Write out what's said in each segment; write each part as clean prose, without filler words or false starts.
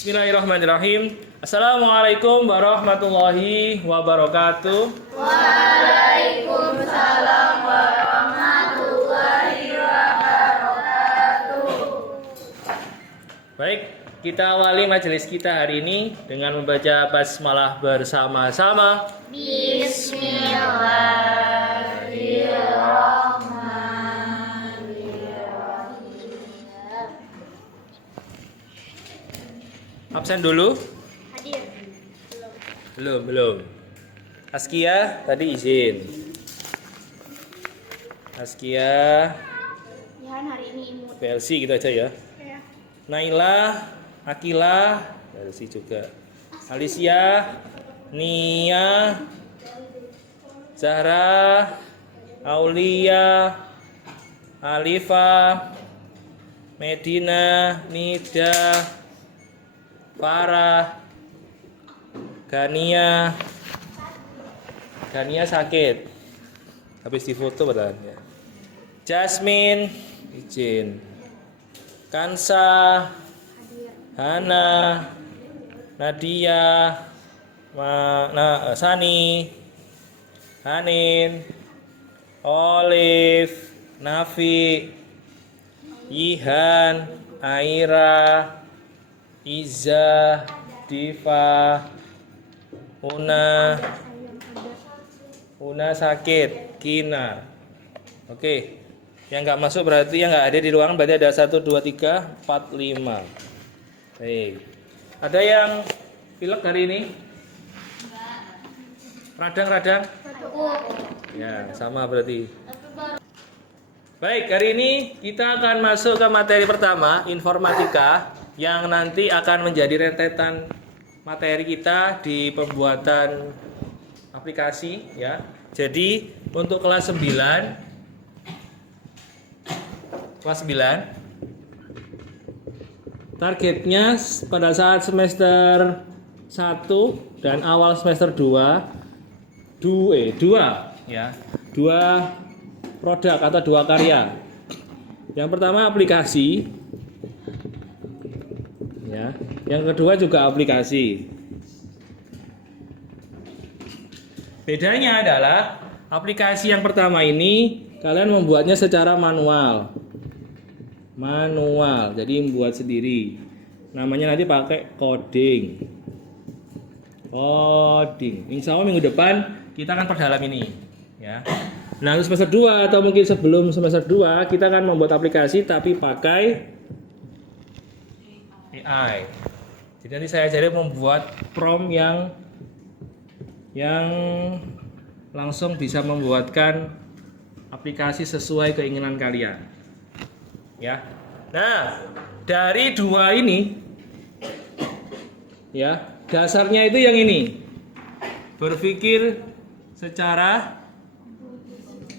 Bismillahirrahmanirrahim. Assalamualaikum warahmatullahi wabarakatuh. Waalaikumsalam warahmatullahi wabarakatuh. Baik, kita awali majelis kita hari ini dengan membaca basmalah bersama-sama. Bismillahirrahmanirrahim. Absen dulu? Hadir. Belum. Askia tadi izin. Askia, Ihan hari ini imut. PLC gitu aja ya. Ya. Naila, Akila, PLC juga. Alicia, Nia, Zahra, Aulia, Alifa, Medina, Nida, Farah, Gania sakit, habis difoto padahal ya. Jasmine, izin. Kansa, Hana, Nadia, Sani, Hanin, Olive, Nafi, Yihan, Aira, Iza, Diva, Una sakit, Kina. Oke, yang nggak masuk berarti yang nggak ada di ruangan berarti ada 1, 2, 3, 4, 5. Baik. Ada yang pilek hari ini? Radang-radang? Ya, sama berarti. Baik, hari ini kita akan masuk ke materi pertama, informatika, yang nanti akan menjadi rentetan materi kita di pembuatan aplikasi ya. Jadi untuk kelas 9 targetnya pada saat semester 1 dan awal semester 2 ya. 2 produk atau 2 karya. Yang pertama aplikasi ya. Yang kedua juga aplikasi. Bedanya adalah aplikasi yang pertama ini kalian membuatnya secara manual. Jadi membuat sendiri. Namanya nanti pakai coding. Insya Allah minggu depan kita akan perdalam ini ya. Nah, semester 2 atau mungkin sebelum semester 2 kita akan membuat aplikasi tapi pakai AI. Jadi nanti saya ajari membuat prompt yang langsung bisa membuatkan aplikasi sesuai keinginan kalian. Ya. Nah, dari 2 ini ya, dasarnya itu yang ini. Berpikir secara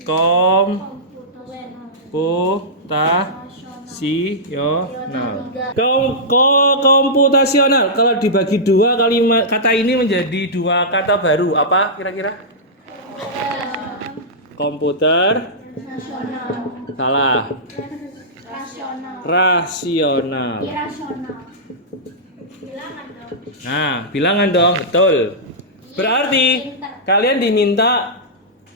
komputasional. Kalau dibagi 2 kalimat kata ini menjadi 2 kata baru. Apa kira-kira? Komputer. Salah. Rasional. Nah, bilangan dong, betul. Berarti kalian diminta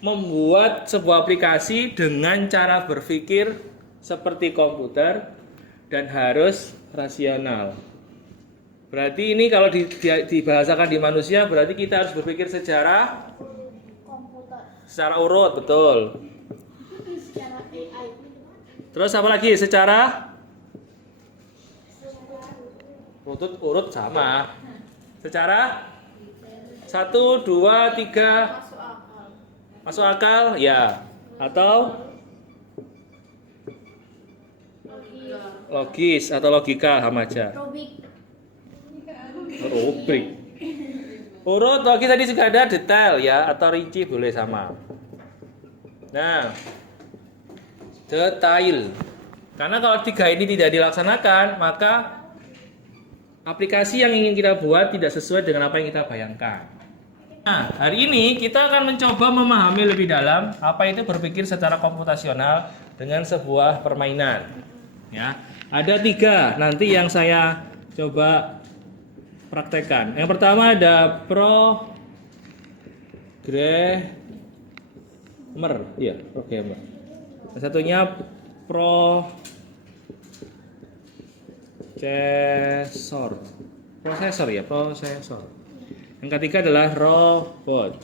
membuat sebuah aplikasi dengan cara berpikir seperti komputer dan harus rasional. Berarti ini kalau dibahasakan di manusia berarti kita harus berpikir secara urut, betul. Terus apa lagi? Secara urut sama. Secara 1, 2, 3 masuk akal ya, atau logis atau logika sama aja. Rubrik. Urut logis tadi juga ada detail ya, atau rinci boleh sama. Nah, detail. Karena kalau 3 ini tidak dilaksanakan, maka aplikasi yang ingin kita buat tidak sesuai dengan apa yang kita bayangkan. Nah, hari ini kita akan mencoba memahami lebih dalam apa itu berpikir secara komputasional dengan sebuah permainan. Ya, ada 3 nanti yang saya coba praktekkan. Yang pertama ada programmer, iya programmer. Yang satunya prosesor ya, prosesor. Yang ketiga adalah robot.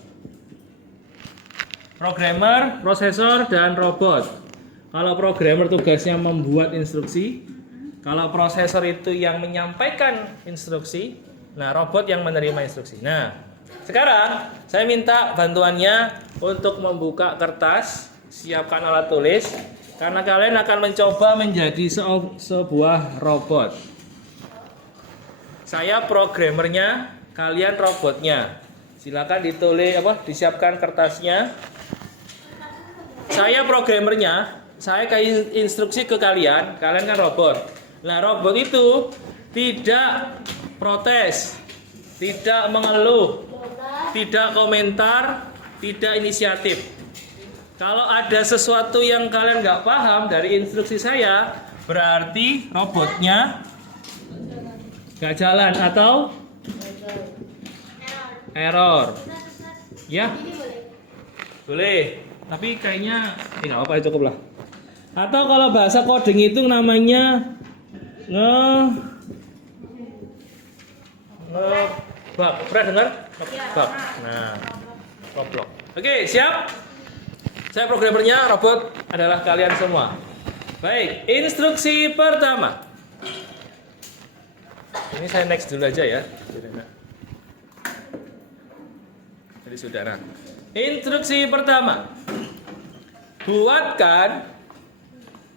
Programmer, prosesor, dan robot. Kalau programmer tugasnya membuat instruksi, kalau prosesor itu yang menyampaikan instruksi, nah robot yang menerima instruksi. Nah, sekarang saya minta bantuannya untuk membuka kertas, siapkan alat tulis, karena kalian akan mencoba menjadi sebuah robot. Saya programmernya, kalian robotnya. Silakan disiapkan kertasnya. Saya programmernya, saya kasih instruksi ke kalian, kalian kan robot. Nah, robot itu tidak protes, tidak mengeluh, tidak komentar, tidak inisiatif. Kalau ada sesuatu yang kalian nggak paham dari instruksi saya, berarti robotnya nggak jalan atau error. Ya, boleh. Tapi kayaknya nggak apa-apa, cukup lah. Atau kalau bahasa coding itu namanya ngebug. Pernah dengar? Ngebug. Nah, ngeblok. Oke, siap? Saya programmernya, robot adalah kalian semua. Baik, instruksi pertama. Ini saya next dulu aja ya. Jadi sudah. Nah, instruksi pertama. Buatkan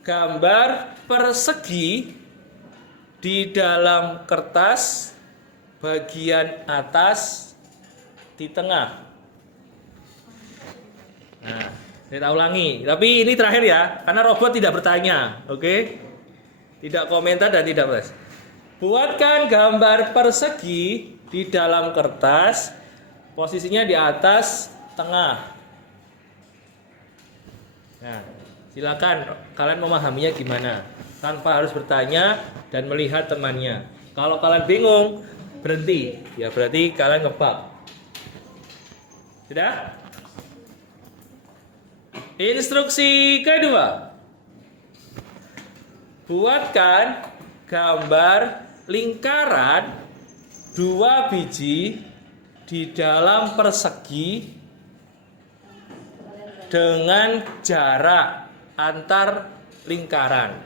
gambar persegi di dalam kertas bagian atas di tengah. Nah, saya ulangi. Tapi ini terakhir ya, karena robot tidak bertanya, oke? Tidak komentar dan tidak balas. Buatkan gambar persegi di dalam kertas, posisinya di atas tengah. Nah, silakan kalian memahaminya gimana, tanpa harus bertanya dan melihat temannya. Kalau kalian bingung, berhenti. Ya berarti kalian ngebug. Sudah? Instruksi kedua. Buatkan gambar lingkaran 2 biji di dalam persegi dengan jarak antar lingkaran.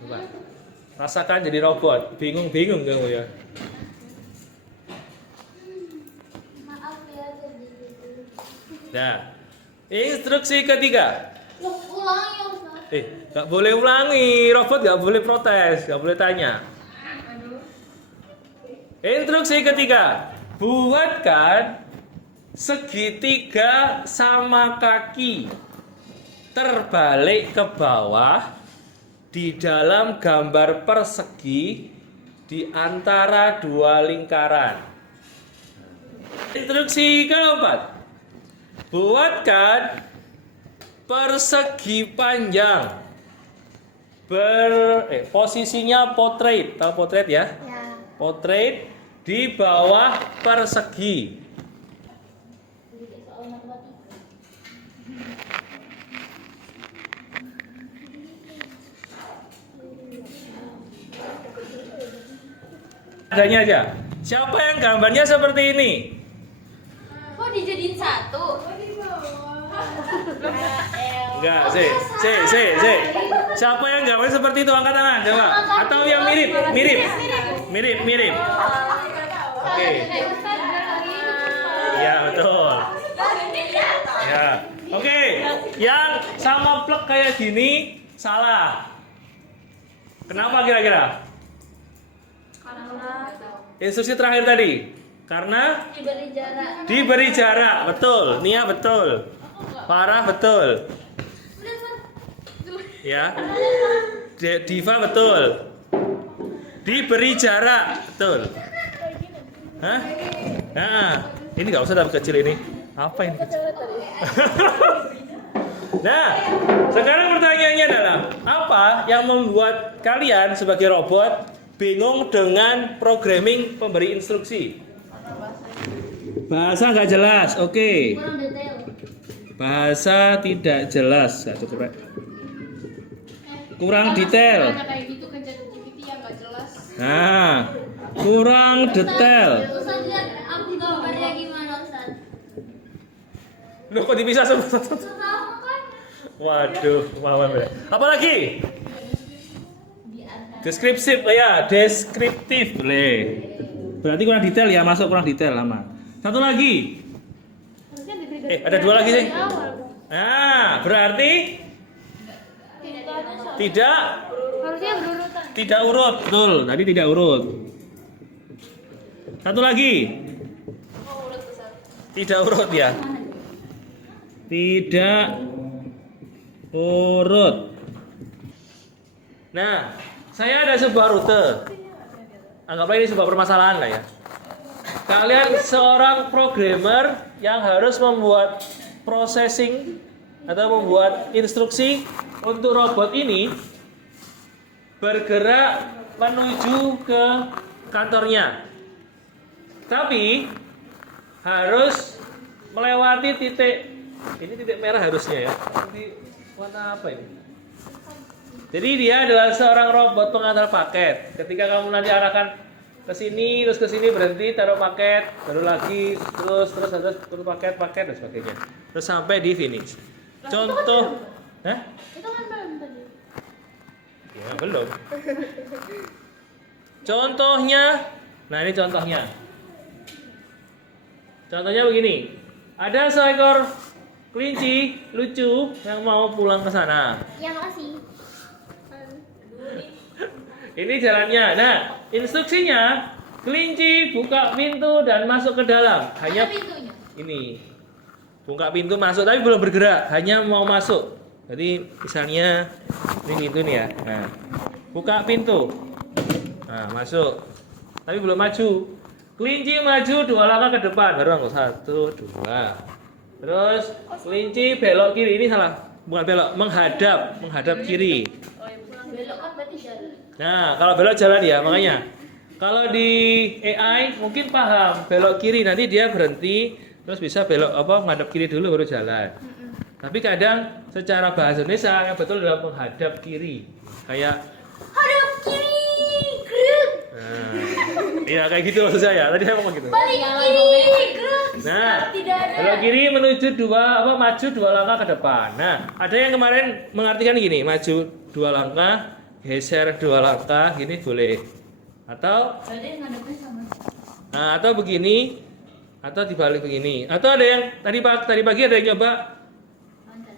Coba. Rasakan jadi robot, bingung-bingung kamu ya. Maaf ya tadi. Nah, instruksi ketiga. Ulangi Ustaz. Nggak boleh ulangi, robot nggak boleh protes, nggak boleh tanya. Instruksi ketiga. Buatkan segitiga sama kaki terbalik ke bawah di dalam gambar persegi di antara 2 lingkaran. Instruksi keempat. Buatkan persegi panjang posisinya portrait. Tahu portrait ya? Ya. Portrait di bawah persegi. Adanya aja. Siapa yang gambarnya seperti ini? Kok dijadiin satu? Enggak, Siapa yang gambarnya seperti itu? Angkat tangan, coba. Atau yang mirip. Oke. Iya, betul. Ya. Oke. Yang sama plek kayak gini salah. Kenapa kira-kira? Instruksi terakhir tadi. Karena diberi jarak. Betul. Nia betul. Farah betul. Ya. Diva betul. Diberi jarak. Betul. Hah? Nah, ini nggak usah tapi kecil ini. Apa ini kecil? Nah, sekarang pertanyaannya adalah apa apa yang membuat kalian sebagai robot bingung dengan programming pemberi instruksi? Bahasa nggak jelas, oke. Kurang detail. Bahasa tidak jelas, nggak cukup. Rek. Kurang detail. Ada kayak gitu kan ChatGPT yang nggak jelas. Nah, kurang detail. Ustaz lihat aku gambarnya gimana Ustaz? Loh, kok dipisah semua? Tahu kan? Waduh, paham ya. Apa lagi? Di atas. Deskriptif, ya, deskriptif boleh. Berarti kurang detail ya, masuk kurang detail lama. Satu lagi. Harusnya diberi dari Ada dua lagi sih. awal. Nah, berarti tidak Harusnya berurutan. tidak urut. Betul, tadi tidak urut. Satu lagi. Oh, udah besar. Tidak urut ya. Tidak urut. Nah, saya ada sebuah rute. Anggaplah ini sebuah permasalahan lah ya. Kalian seorang programmer yang harus membuat processing atau membuat instruksi untuk robot ini bergerak menuju ke kantornya. Tapi harus melewati titik, ini titik merah harusnya ya. Ini warna apa ini? Jadi dia adalah seorang robot pengantar paket. Ketika kamu nanti arahkan ke sini, terus ke sini berhenti, taruh paket, baru lagi, terus paket dan sebagainya. Terus sampai di finish. Contoh, hah? Itu kan belum tadi. Ya, belum. Contohnya, nah ini contohnya. Contohnya begini. Ada seekor kelinci lucu yang mau pulang ke sana. Ya makasih. Ini jalannya. Nah, instruksinya kelinci buka pintu dan masuk ke dalam. Hanya Ada pintunya. ini. Buka pintu masuk tapi belum bergerak, hanya mau masuk. Jadi misalnya ini pintu nih ya. Nah, buka pintu. Nah, masuk. Tapi belum maju. Kelinci maju 2 langkah ke depan, baru 1, 2. Terus kelinci belok kiri. Ini salah. Bukan belok, menghadap kiri. Belok kan berarti jalan. Nah, kalau belok jalan ya, makanya kalau di AI mungkin paham belok kiri, nanti dia berhenti terus bisa belok menghadap kiri dulu baru jalan. Tapi kadang secara bahasa Indonesia yang betul adalah menghadap kiri. Kayak Hadap kiri. Gerak. nah, iya kayak gitu maksud saya. Tadi saya ngomong gitu. Balik kiri. Gerak. Nah, Tidak ada. belok kiri menuju maju 2 langkah ke depan. Nah, ada yang kemarin mengartikan gini, maju 2 langkah, geser 2 langkah, gini boleh. Atau Berarti ngadepnya sama. nah, atau begini, atau dibalik begini. Atau ada yang tadi pagi ada yang coba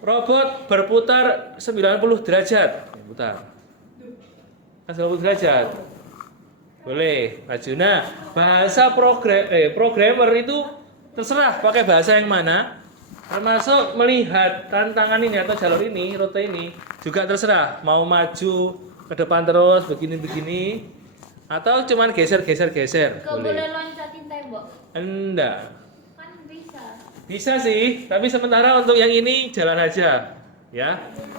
robot berputar 90 derajat. Ya, putar. 90 derajat. Boleh, maju. Nah, bahasa programmer itu terserah pakai bahasa yang mana. Termasuk melihat tantangan ini atau jalur ini, rute ini juga terserah. Mau maju ke depan terus begini atau cuman geser. Kau Boleh. boleh loncatin tembok. Enggak. Kan bisa. Bisa sih, tapi sementara untuk yang ini jalan aja, ya.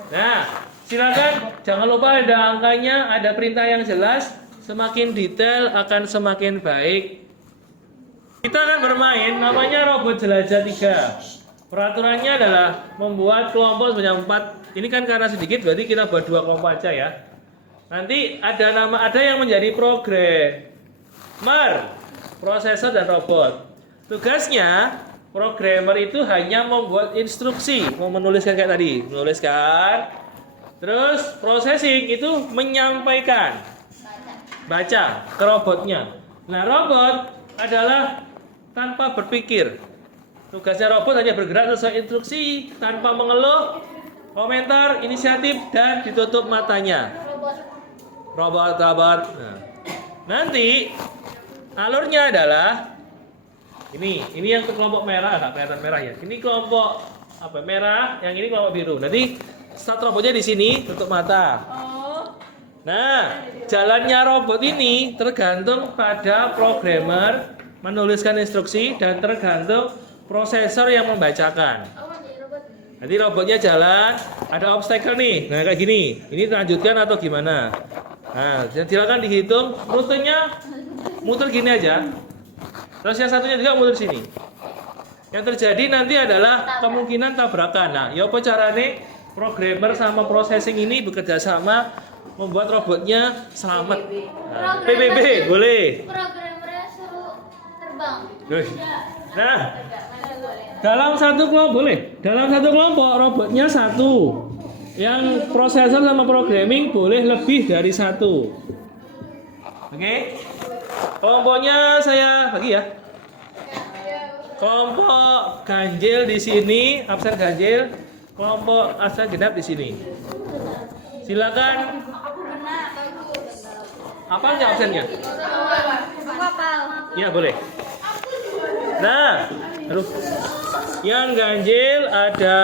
Nah, silakan jangan lupa ada angkanya, ada perintah yang jelas. Semakin detail akan semakin baik. Kita akan bermain namanya robot jelajah 3. Peraturannya adalah membuat kelompok sebanyak 4. Ini kan karena sedikit, berarti kita buat 2 kelompok aja ya. Nanti ada yang menjadi programmer, prosesor dan robot. Tugasnya programmer itu hanya membuat instruksi, mau menuliskan kayak tadi, menuliskan. Terus processing itu menyampaikan, baca ke robotnya. Nah, robot adalah tanpa berpikir. Tugasnya robot hanya bergerak sesuai instruksi tanpa mengeluh, komentar, inisiatif dan ditutup matanya. Robot. Nah, nanti alurnya adalah ini yang ke kelompok merah, agak kelihatan merah ya. Ini kelompok merah, yang ini kelompok biru. Nanti start robotnya di sini, tutup mata. Nah, jalannya robot ini tergantung pada programmer menuliskan instruksi dan tergantung prosesor yang membacakan. Nanti robotnya jalan, ada obstacle nih. Nah, kayak gini. Ini lanjutkan atau gimana? Nah, silakan dihitung. Rutenya muter gini aja. Terus yang satunya juga muter sini. Yang terjadi nanti adalah kemungkinan tabrakan. Nah, ya apa caranya programmer sama processing ini bekerja sama membuat robotnya selamat. Nah, PBB boleh. Programmernya suruh terbang. Nah, dalam satu kelompok boleh. Dalam satu kelompok robotnya satu. Yang prosesor sama programming boleh lebih dari satu. Oke? Kelompoknya saya bagi ya. Kelompok ganjil di sini, absen ganjil. Kelompok absen genap di sini. Silakan. Apa nggak absennya? Aku hafal. Ya boleh. Nah, aduh. Yang ganjil ada.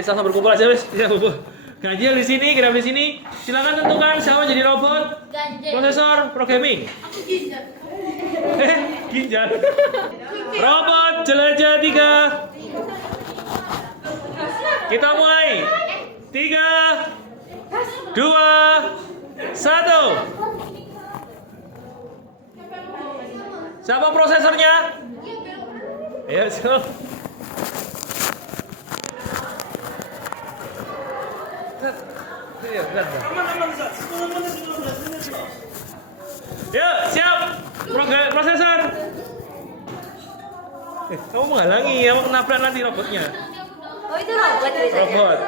Sama berkumpul aja wes, tidak berkumpul. Ganjil di sini, genap di sini. Silakan tentukan siapa jadi robot, Ganjil. prosesor, programming. Ginjal. Robot jelajah 3. Kita mulai. 3, 2, 1. Siapa prosesornya? Ya, siap. Ya, siap. Prosesor. Kamu menghalangi, kamu nabrak nanti robotnya. Oh itu robot ceritanya. Robot.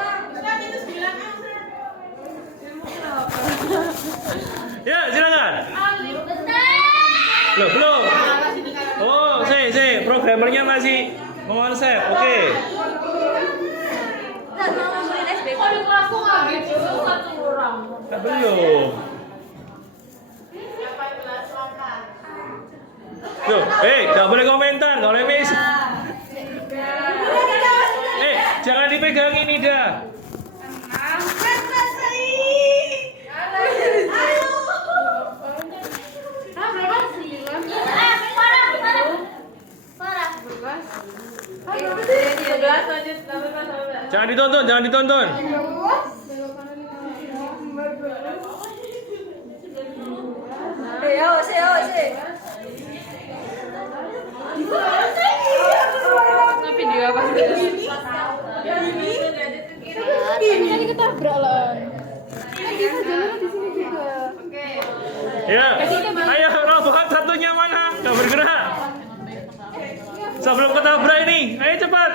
Ya, silakan. Loh, belum. Oh, programmernya masih mengonsep. Oke. Belum. Tuh, nggak boleh komentar, nggak boleh miss. Jangan dipegang ini dah. Jangan ditonton, jangan ditonton. Video apa sih? Ini ketabrak lah. Lagi jalan di sini juga. Ya, ayo robot satunya mana? Nggak bergerak. Sebelum ketabrak ini, ayo cepat.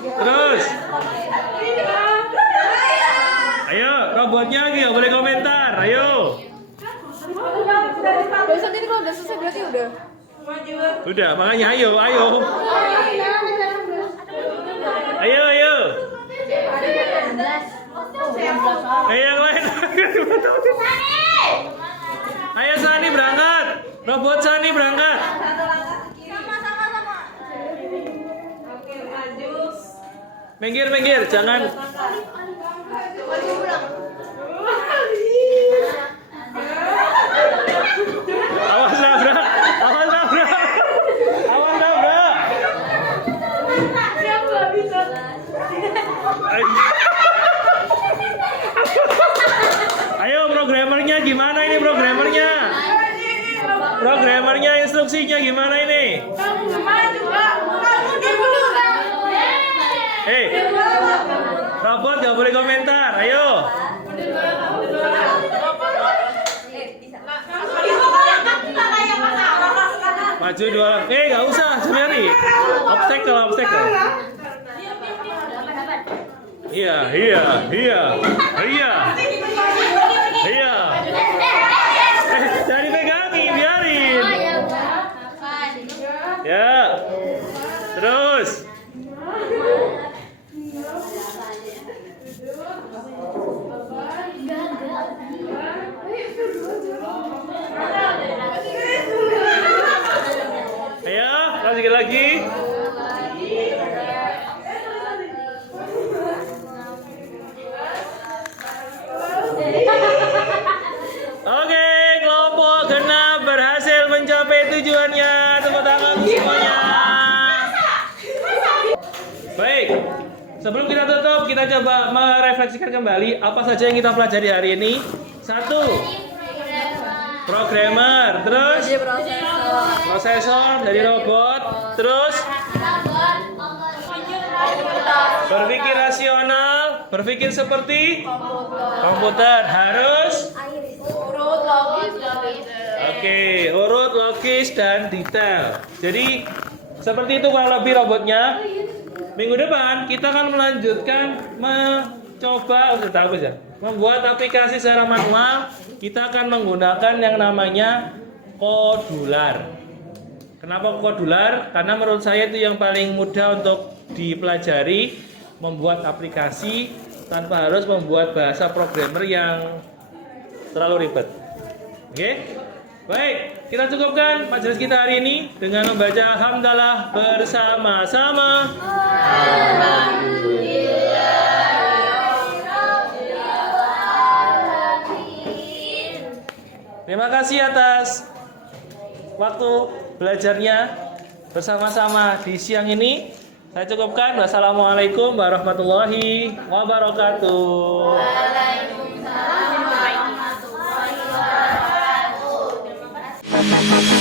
Terus. Ayo, robotnya lagi nggak boleh komentar. Ayo. Besok ini kalau udah selesai berarti udah. Udah, makanya ayo. Ayo. Yang lain. Ayo Sani berangkat. Robot Sani berangkat. Minggir, jangan. Awas nabrak. Ayo programmernya gimana ini programmernya? Programmernya instruksinya gimana ini? Robot gak boleh komentar, ayo. Maju 2. Gak usah, Juliari. Obstacle. Iya. Jangan dipegangi, biarin. Ya. Terus. Ayo, lanjut lagi. Baik. Sebelum kita tutup, kita coba merefleksikan kembali apa saja yang kita pelajari hari ini. 1. Programmer, terus prosesor dari robot, terus berpikir rasional, berpikir seperti komputer, harus urut, logis, dan detail. Jadi seperti itu kurang lebih robotnya. Minggu depan kita akan melanjutkan membuat aplikasi secara manual. Kita akan menggunakan yang namanya kodular. Kenapa kodular? Karena menurut saya itu yang paling mudah untuk dipelajari, membuat aplikasi tanpa harus membuat bahasa programmer yang terlalu ribet. Oke? Baik, kita cukupkan majelis kita hari ini dengan membaca hamdalah bersama-sama. Terima kasih atas waktu belajarnya bersama-sama di siang ini. Saya cukupkan. Wassalamualaikum warahmatullahi wabarakatuh. Waalaikumsalam warahmatullahi wabarakatuh.